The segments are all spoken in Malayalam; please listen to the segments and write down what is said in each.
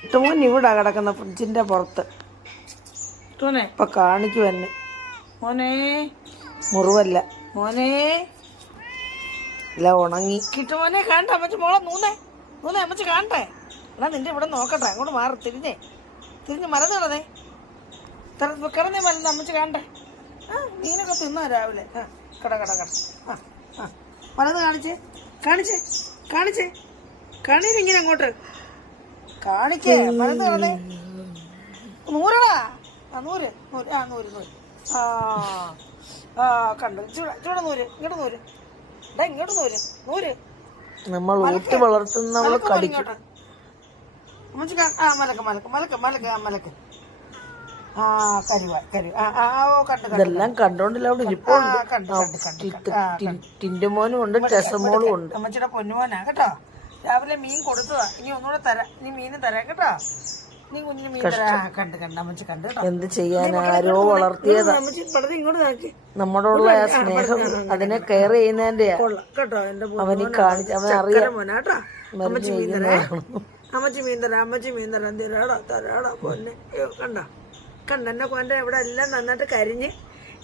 കിട്ടുമോൻ ഇവിടെ കിടക്കുന്ന ഫ്രിഡ്ജിന്റെ പുറത്ത് ഇപ്പൊ കാണിക്കു തന്നെ. മോനെ മുറിവല്ല മോനെ, ഇല്ല ഉണങ്ങി. കിട്ടുമോനെ കാണട്ടെ അമ്മച്ചി, മോളെ നൂന്നേ അമ്മച്ചി കാണട്ടെ. എടാ നിന്റെ ഇവിടെ നോക്കട്ടെ, അങ്ങോട്ട് മാറി തിരിഞ്ഞ് മരന്ന് കിടന്നേ മരുന്ന് അമ്മച്ചി കാണട്ടെ. മീനൊക്കെ തിന്നാ രാവിലെ. കട മരുന്ന് കാണിച്ചേ കണീരിങ്ങനെ അങ്ങോട്ട് കാണിക്കേ. മരുന്ന് കിടന്നേ നൂറടാ. നൂറ് കണ്ടു. ചൂടെ നൂര് ഇങ്ങോട്ട് നൂര് നമ്മൾ ഊട്ടി വളർത്തുന്ന മലക്ക് ഇതെല്ലാം കണ്ടോണ്ടില്ല. അവിടെ ടിന്റുമോനും ഉണ്ട്, ടെസമോളും ഉണ്ട്. അമ്മച്ചിയുടെ പൊന്നുമോനാ കേട്ടോ. രാവിലെ മീൻ കൊടുത്തതാ, ഇനി ഒന്നുകൂടെ തരാം. ഇനി മീനും തരാം കേട്ടോ. നീ കുഞ്ഞിന് മീൻ തരാം. കണ്ട് അമ്മച്ചി കണ്ട്. എന്ത് ചെയ്യാൻ, ആരോ വളർത്തിയതാ. ഇങ്ങോട്ട് നോക്കി. നമ്മളോടുള്ള ആ സ്നേഹം, അതിനെ കെയർ ചെയ്യുന്നതിന്റെ കേട്ടോ. അവന് കാണിച്ച അവൻ അറിയാം. അമ്മച്ചി മീൻ തരാം തരാടാ പൊന്നെ. കണ്ട എന്നെ കൊന്റെ ഇവിടെ എല്ലാം നന്നായിട്ട് കരിഞ്ഞ്.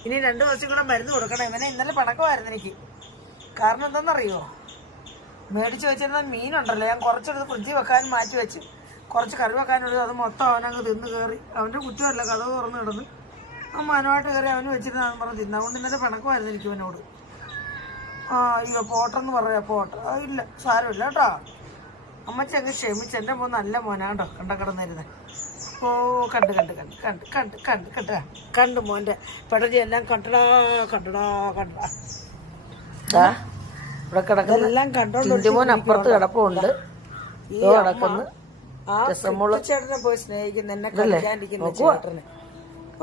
ഇനി 2 ദിവസം കൂടെ മരുന്ന് കൊടുക്കണം. ഇവനെ ഇന്നലെ പണക്കമായിരുന്നു എനിക്ക്. കാരണം എന്താണെന്നറിയോ, മേടിച്ച് വെച്ചിരുന്ന മീനുണ്ടല്ലോ, ഞാൻ കുറച്ചെടുത്ത് ഫ്രിഡ്ജിൽ വെക്കാൻ മാറ്റി വെച്ച്, കുറച്ച് കറി വെക്കാനുള്ളത്. അത് മൊത്തം അവനങ്ങ് തിന്ന് കയറി. അവൻ്റെ കുറ്റമല്ല, കഥ തുറന്ന് കിടന്ന് മാനമായിട്ട് കയറി അവന് വെച്ചിരുന്നാന്ന് പറഞ്ഞ് തിന്ന്. അതുകൊണ്ട് ഇന്നലെ പണക്കമായിരുന്നു എനിക്ക് അവനോട്. അയ്യോ പോട്ടെന്ന് പറയാ. ഇല്ല സാരമില്ല കേട്ടോ. അമ്മച്ചി അങ്ങ് ക്ഷമിച്ച്. എൻ്റെ മോൻ നല്ല മോനാ കേട്ടോ. കിടന്നിരുന്നേ. കണ്ടു മോന്റെ പെടലി എല്ലാം കണ്ടടാ. ഇവിടെ കിടക്കെല്ലാം കണ്ടോണ്ട് മോൻ അപ്പുറത്ത് കിടപ്പുണ്ട്. ചേട്ടനെ പോയി സ്നേഹിക്കുന്ന എന്നെ കളിക്കാണ്ടിരിക്കുന്ന ചേട്ടനെ.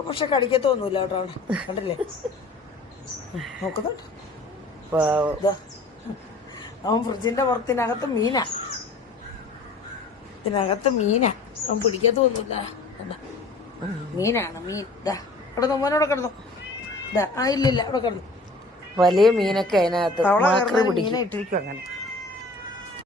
പക്ഷെ കടിക്കത്തൊന്നുമില്ല കേട്ടോ. കണ്ടില്ലേ നോക്കുന്നുണ്ട്. അവൻ ഫ്രിഡ്ജിന്റെ പുറത്തിനകത്ത് മീനാ. അവൻ പിടിക്കത്തൊന്നുമില്ല. മീനാണ് മീൻ. കിടന്നു മോനോടെ കിടന്നു. ഇല്ലില്ല അവിടെ കിടന്നു. വലിയ മീനൊക്കെ അതിനകത്ത് മീനെ ഇട്ടിരിക്കും അങ്ങനെ.